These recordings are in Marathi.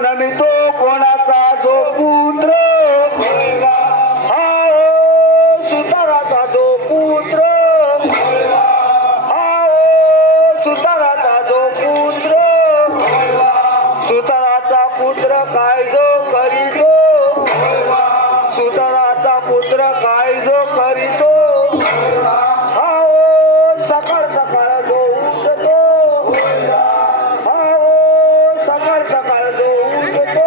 नमितो कोणाचा जो पुत्र सुताराचा जो पुत्र सुताराचा जो पुत्र सुताराचा पुत्र काय जो करीतो सुताराचा पुत्र काय जो करीतो सकाळ सकाळ जो उठतो सकाळ सकाळ जो उठतो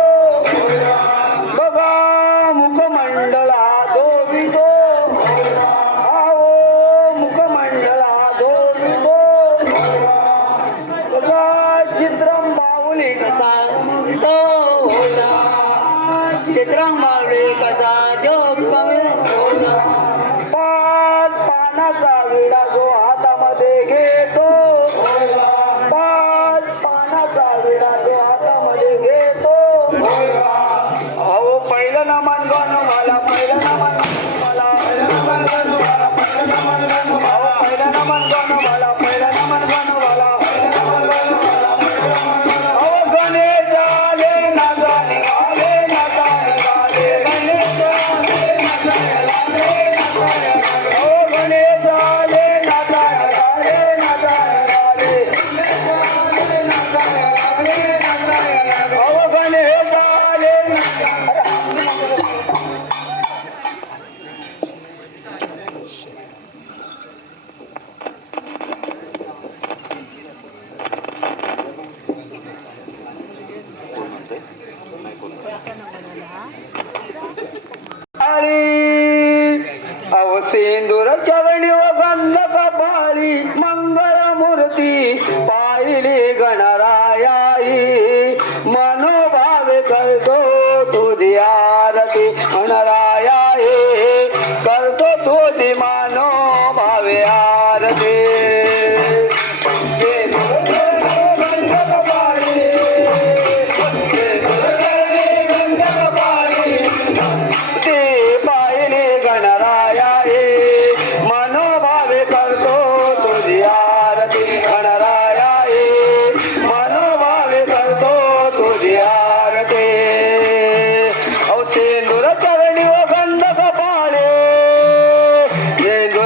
बघा मुखमंडला धोवितो मुखमंडला धोवितो बघा चित्रम बाहुली कसा चित्रम बाहुली कसा जोग पाच पानाचा विडा जो हातामध्ये घेतो पाच पानाचा विडा जो हातामध्ये घेतो अहो पहिलं नमन गण मला पहिलं नमन मला पहिलं नमन गण मला पहिलं नमन गण मला अहो गणेश आले नाचा निघाले नाचा निघाले गणेश आले नाचा निघाले अहो गणेश आले नाचा निघाले नाचा निघाले अहो गणेश आले अव सिंदूर चरणी व गंध कपाळी मंगळ मूर्ती पाहिली गणरायाई मनोभावे करतो तुझी आरती गणरायाई करतो तुझी मनोभावे आरती Jai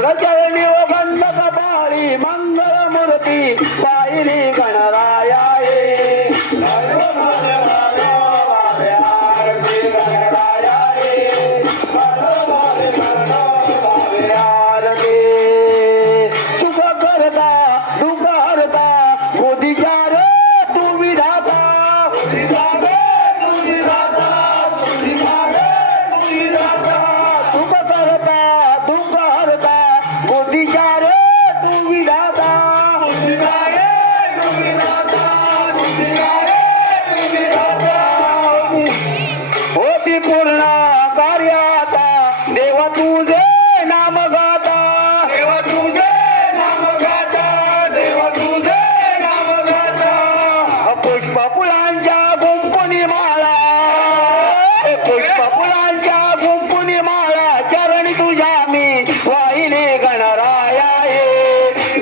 बुद्धीचा रे तू विधाता बुद्धीचा रे तू विधाता बुद्धीचा रे तू विधाता होती पूर्ण कार्याता देवा तुझे नाम गाता देवा तुझे नाम गाता देवा तुझे नाम गाता पुष्प फुलांच्या गुंपुनी माळा पुष्प फुलांच्या गुंपुनी माळा चरणी तुझ्या मी वाहिली गणराया ये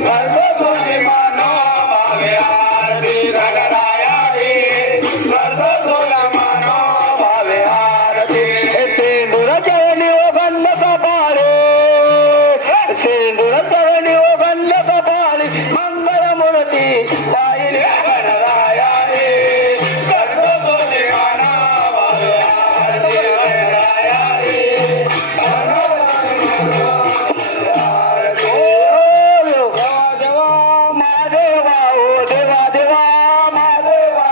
गर्भ तुझी मानो भावे आरती गणराया ये गर्भ तुझा मानो भावे आरती सिंदूर चरणी ओ गंध कपाळे सिंदूर चरणी ओ गंध कपाळे मंगल मूर्ती वाहिली गणराया ये गर्भ तुझी मानो भावे आरती गणराया ये देवा महादेवा ओ देवा देवा महादेवा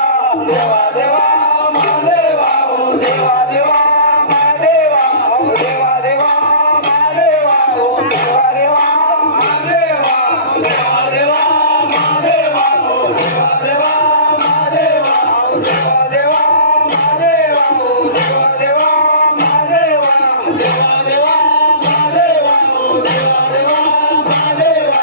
देवा देवा महादेवा ओ देवा देवा महादेवा ओ देवा देवा महादेवा ओ देवा देवा महादेवा देवा देवा महादेवा ओ देवा देवा महादेवा ओ देवा देवा महादेवा ओ देवा देवा महादेवा देवा देवा महादेवा ओ देवा देवा महादेवा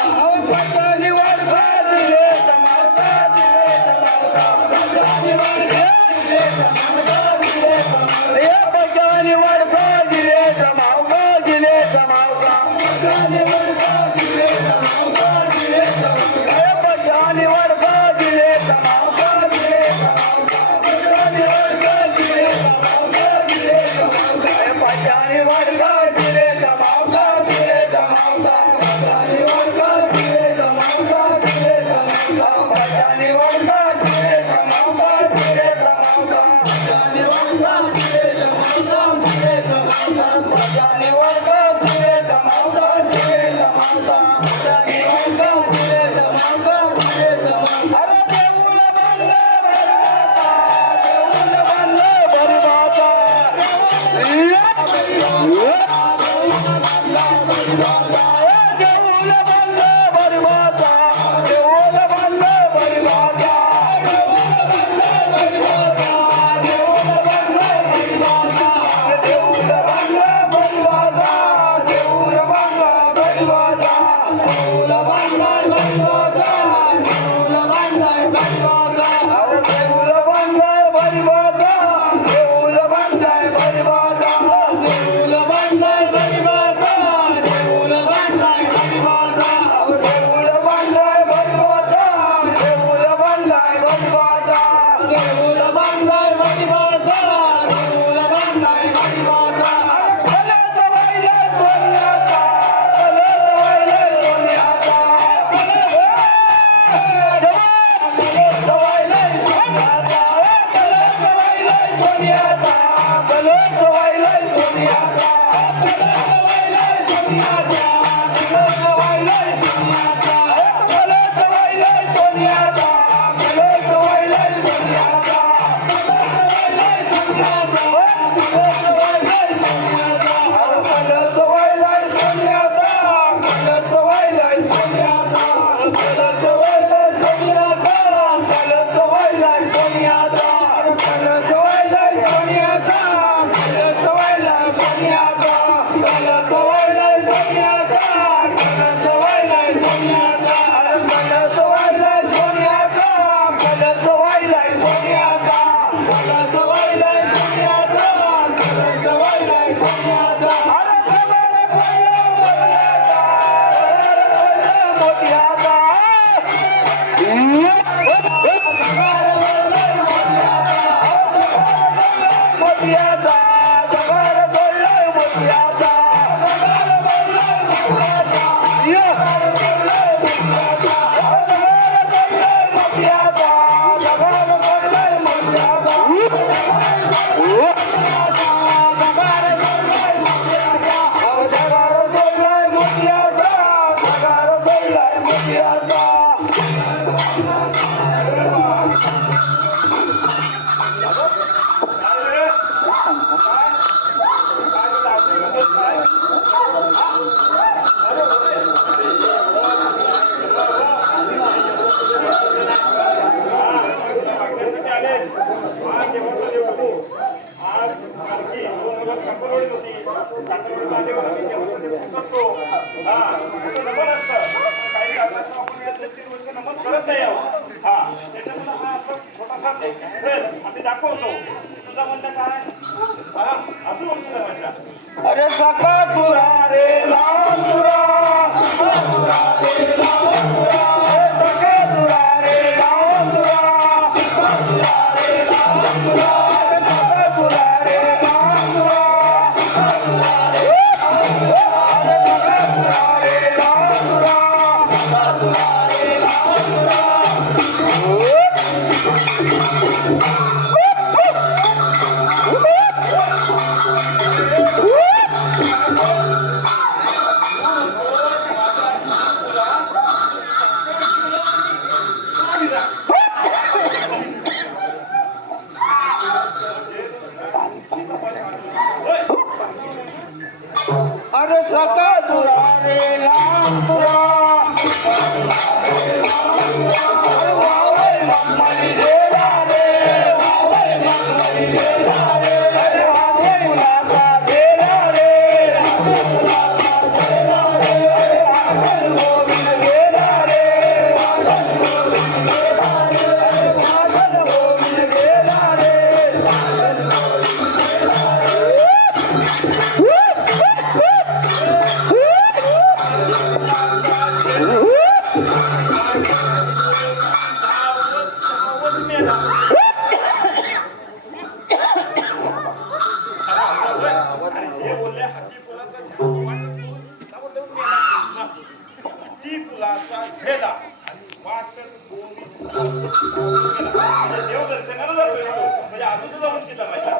पतानी वर भाजले समावता दिले समावता पतानी वर भाजले समावता दिले समावता या पतानी वर भाजले समावता दिले समावता पतानी वर भाजले समावता दिले समावता या पतानी वर भाजले समावता दिले समावता पतानी वर भाजले समावता दिले समावता या पतानी वर भाजले समावता दिले समावता पतानी वर भाजले समावता दिले समावता पतानी वर भाजले समावता दिले समावता पतानी वर भाजले समावता दिले समावता पतानी वर भाजले समावता दिले समावता पतानी वर भाजले समावता दिले समावता अरे देऊळ बांधलं बरबाता देऊळ बांधलं बरबाता देऊळ बांधलं बरबाता देऊळ बांधलं बरबाता देऊळ बांधलं बरबाता देऊळ बांधलं बरबाता देऊळ बांधलं बरबाता देऊळ बांधलं बरबाता अरे देऊळ बांधलं बरबाता देऊळ बांधलं बरबाता देऊळ बांधलं बरबाता देऊळ बांधलं बरबाता देऊळ बांधलं बरबाता देऊळ बांधलं बरबाता देऊळ बांधलं बरबाता देऊळ बांधलं बरबाता कलत वाहिला सोन्याचा कलत वाहिला सोन्याचा कलत वाहिला सोन्याचा कलत वाहिला सोन्याचा कलत वाहिला सोन्याचा कलत वाहिला सोन्याचा कलत वाहिला सोन्याचा नमन असतं काही कारणास्तव आपण या 2-3 वर्ष नमन करत नाही आहोत. त्याच्यामुळे हा आपला छोटासा खेळ आम्ही दाखवतो. तुझं म्हणणं काय? अजून आमची तमाशा. अरे सका तुरा रे लाल तुरा सका तुरा रे लाल अरे सका तुरा रे लाल तुरा मम्मली देवा रे मम्मली देवा रे अरे हाथे मुलाका देला रे गोविंद गेला रे गोविंद गेला रे देवदर्शनाला जातोय तो म्हणजे अजून तुझा उंची तमाशा.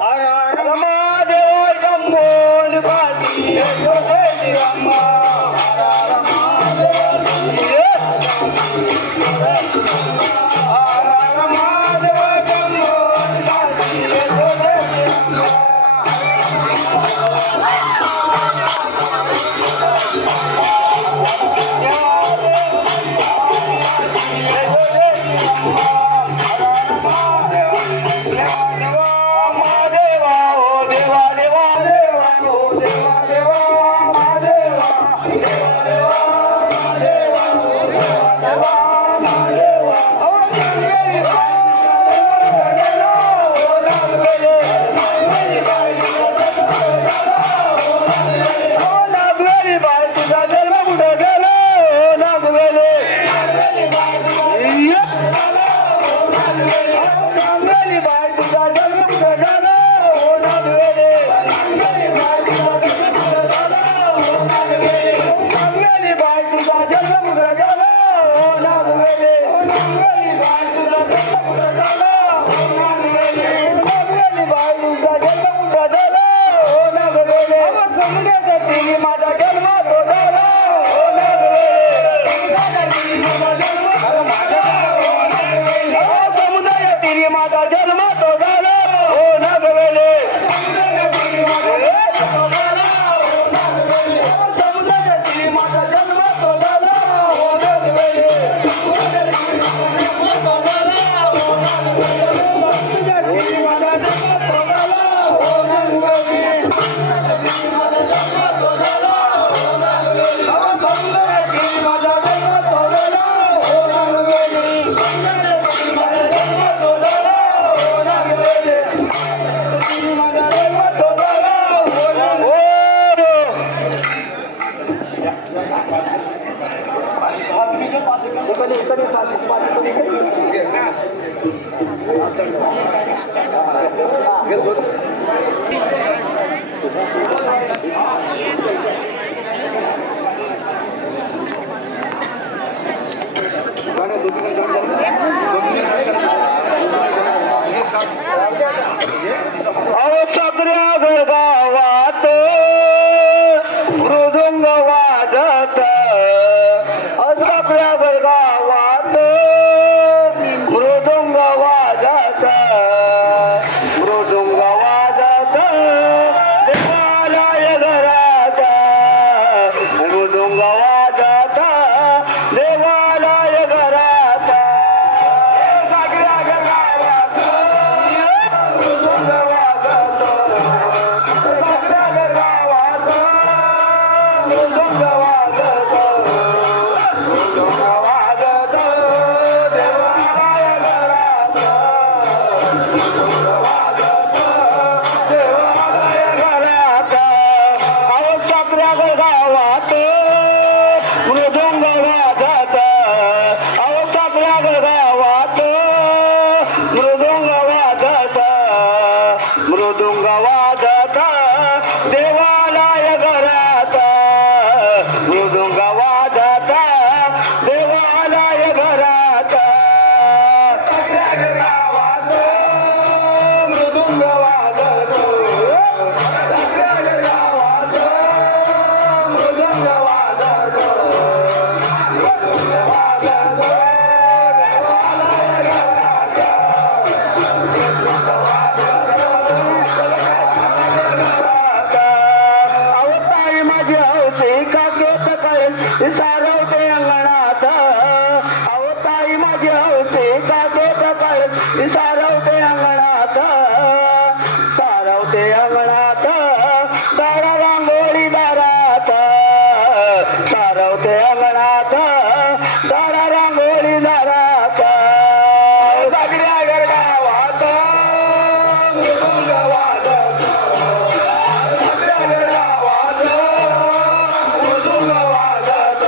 माझा जन्म तो झाला हो नागवेले माझा जन्म तो झाला हो नागवेले सगळ्या घरगावात मृदुंग वाजत सगळ्या घरगावात मृदुंग वाजत मृदुंग वाजत देवालय घरात मृदुंग वाजत देवालय घरात सारवते अंगणात अहो ताई माझी हौसे कागद काळ सारवते अंगणात सारवते अंगणात दारा रांगोळी दारात सारवते अंगणात दारा रांगोळी दारात सगळ्या गरगावात मृदुंग वाजत सगळ्या गरगावात मृदुंग वाजत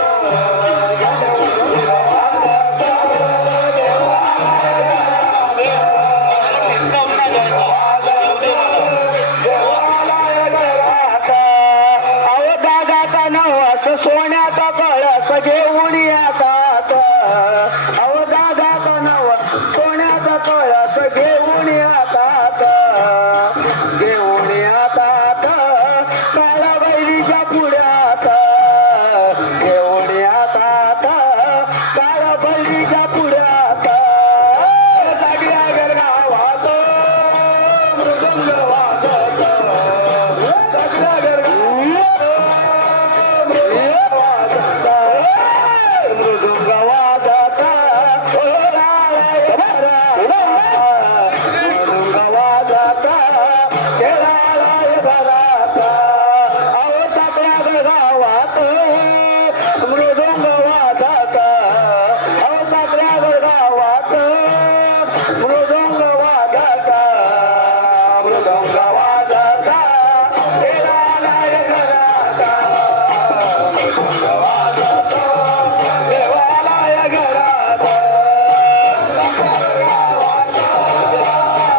अहो दादाचा नवस सोन्याचा कळस घेऊन येतात अहो दादाचा नवस सोन्याचा कळस घेऊन येतात घेऊन येतात काळा बैलीच्या पुढ्यात घेऊन येतात काळा बैलीच्या पुढ्यात सगळ्या गरगावात मृदुंग वाजत सगळ्या गरगावात मृदुंग वाजत मृदुंग वाजत खेळालाय घरात अहो सगळ्या गरगावात मृदुंग वाजत अहो सगळ्या गरगावात मृदुंग वाजत मृदुंग वाजत खेळालाय घरात मृदुंग वाजत देवालाय घरात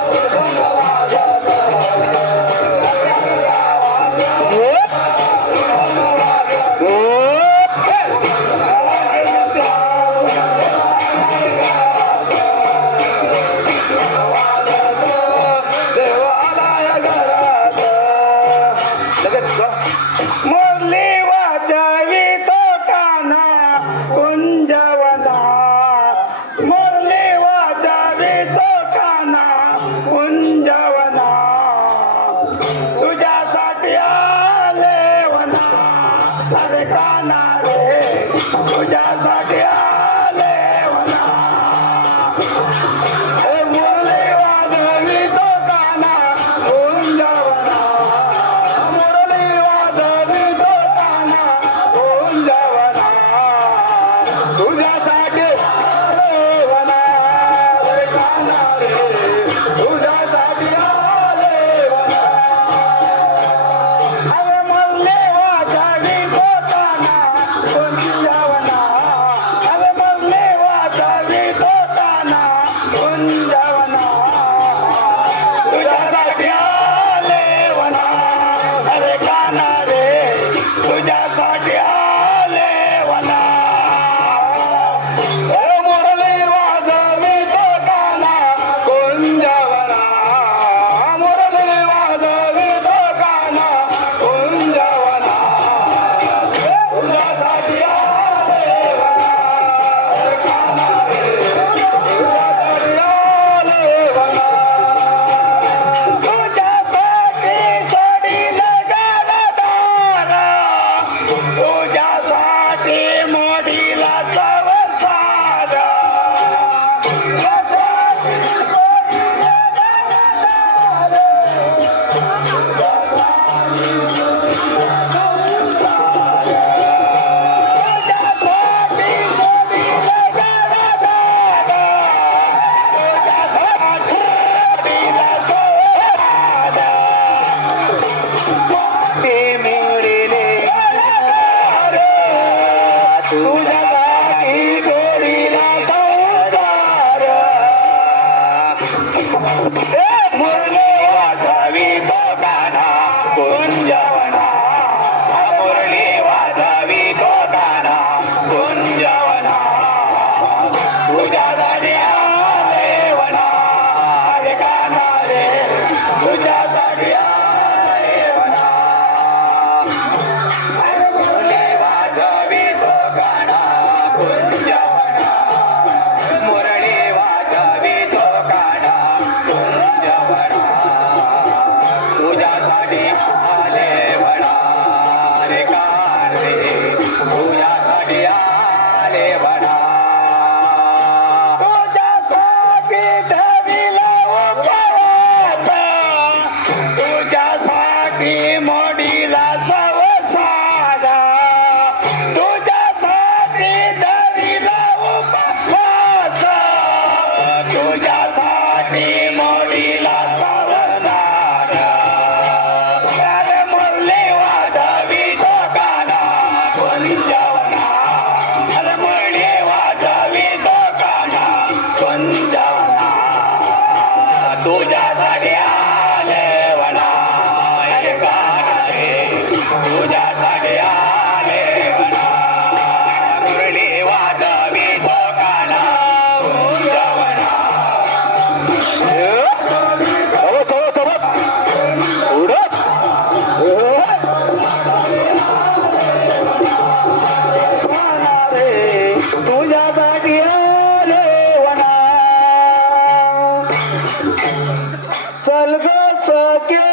मृदुंग वाजत देवालाय घरात लगेच मुरली वाजवी तो काना कुंजवना मुरली वाजवी तो काना कुंजवना तुझ्यासाठी आले वना अरे काना रे तुझ्यासाठी आले वना मुरली वाजवी तो काना कुंजवना मुरली वाजवी तो काना कुंजवना तुझ्यासाठी आले वना रे काना रे तुझ्यासाठी आले वना अरे मुरली वाजवी तो काना कुंजवना अरे मुरली वाजवी तो काना कुंजवना तुझ्यासाठी आले वना अरे काना रे तुझ्यासाठी आले वना मुरली वाजवी तो काना कुंजवना मुरली वाजवी तो काना कुंजवना तुझ्यासाठी आले वना अरे काना रे तुझ्यासाठी आले वना तुझ्यासाठी सोडील गरदार तुझ्यासाठी मोडीला संसार तुझ्यासाठी सोडील तुझ्यासाठी सोडील गरदार तुझ्यासाठी मोडीला संसार ते मिळले तुझ्यासाठी गोडीला संसार मुरली वाजवी तो काना कुंजवना मुरली वाजवी तो काना कुंजवना तुझ्यासाठी आले वना रे काना रे तुझ्यासाठी आले वना मुरली वाजवी तो काना कुंजवना मुरली वाजवी तो काना कुंजवना तुझ्यासाठी आले तुझ्यासाठी आले वना चल ग सखे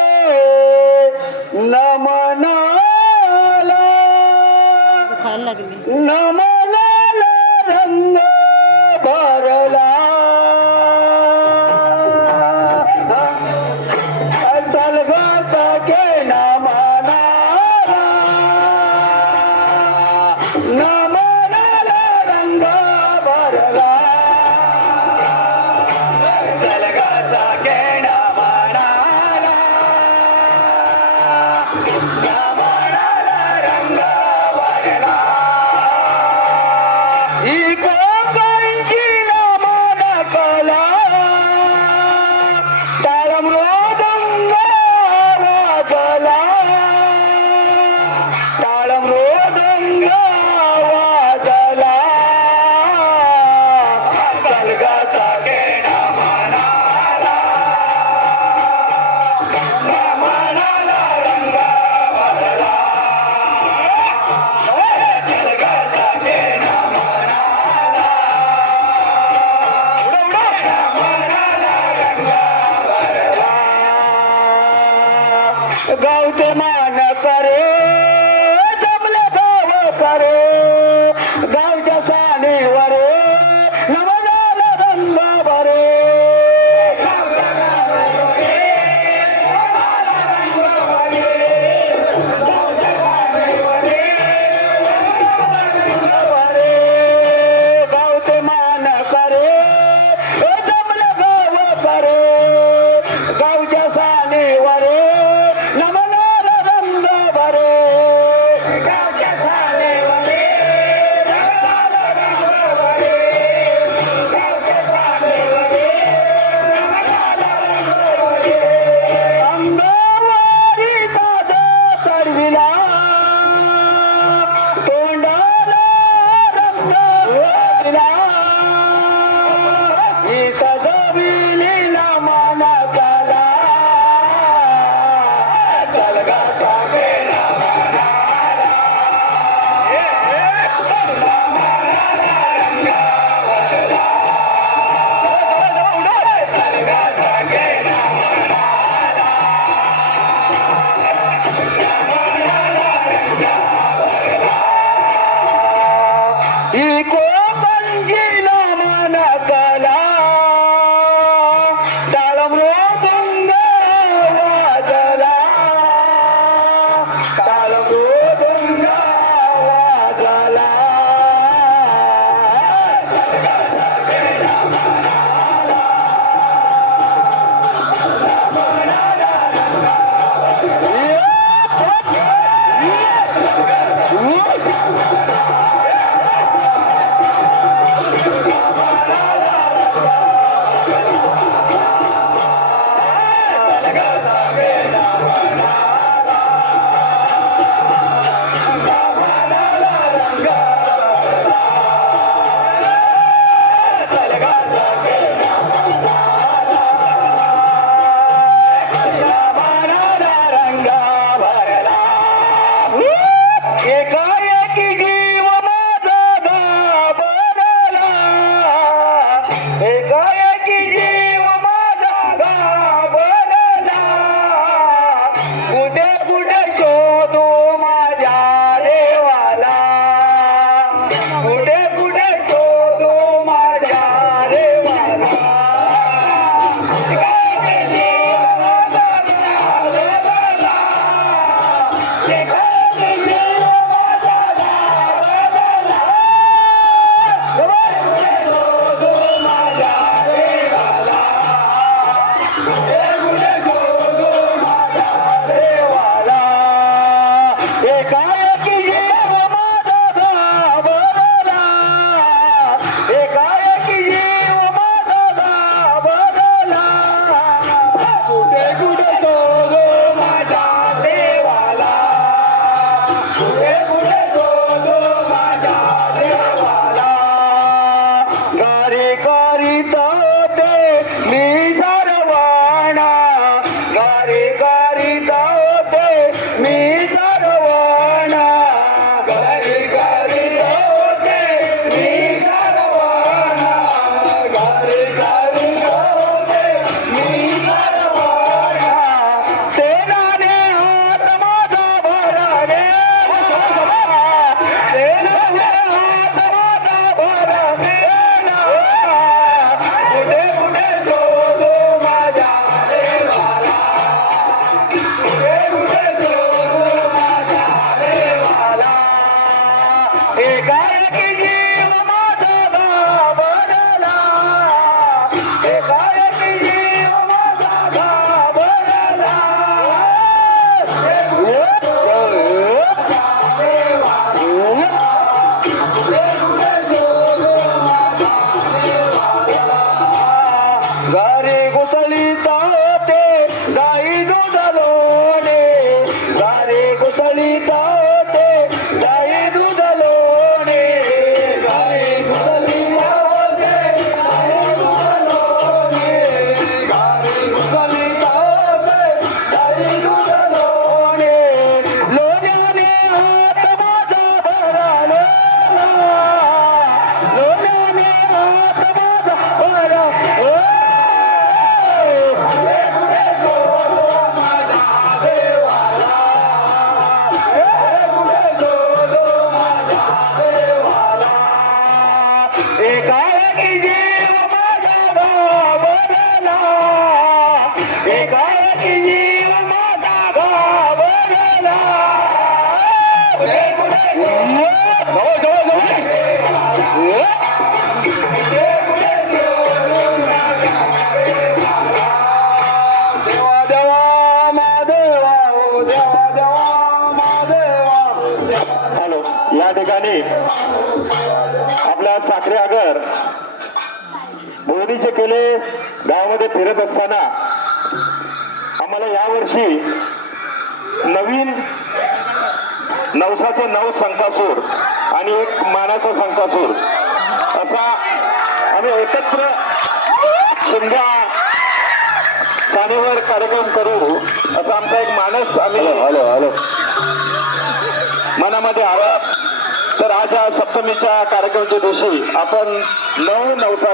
नमनाला नमनाला रंग भरला चल ग सखे नमनाला नमनाला रंग भरला चल ग सखे नमनाला नमनाला रंग भरला ही कोकणची नमन कला ताळमृदंग वाजला ताळमृदंग वाजला कलगाचा केणा मनाला नमनाला रंग भरला कलगाचा केणा मनाला नमनाला रंग भरला गावचे मान करे जमले गाव करे गावच्या सानेवर नमनाला रंग भरे गावचे मान करे जमले गाव करे गावच्या सानेवर नमनाला रंग भरे गावच्या सानेवर नमनाला रंग भरे गावच्या सानेवर नमनाला रंग भरे अंगावारी साधा चढविला तोंडाला रंग वाजला ही सजविलीला मानकाला कलगाचा केणा मनाला नमनाला रंग भरला कलगाचा केणा मनाला नमनाला रंग भरला ही कोकणची नमन कला ताळमृदंग वाजला ताळमृदंग वाजला कलगाचा केणा मनाला नमनाला रंग एकाएकी जीव माझा घाबरला एकाएकी जीव माझा घाबरला कुठे कुठे शोधू माझ्या देवाला कुठे कुठे शोधू माझ्या देवाला एकाएकी जीव माझा घाबरला एकाएकी जीव माझा घाबरला शोधू माझ्या देवाला कुठे कुठे शोधू माझ्या देवाला एकाएकी जीव माझा घाबरला एकाकी जीव माझा घाबरला एकाकी जीव माझा घाबरला देवा देवा महादेवा हो देवा देवा महादेवा. हॅलो, या ठिकाणी आपल्या साखरे आगर बोलणीचे केले गावामध्ये फिरत असताना आम्हाला यावर्षी नवीन नवसाचा 9 संकासूर आणि एक मानाचा संकासूर असा आम्ही एकत्र शिंगा सानेवर कार्यक्रम करू असा आमचा एक मानस आम्ही मनामध्ये आला. तर आज या सप्तमीच्या कार्यक्रमाच्या दिवशी आपण 9 नवसा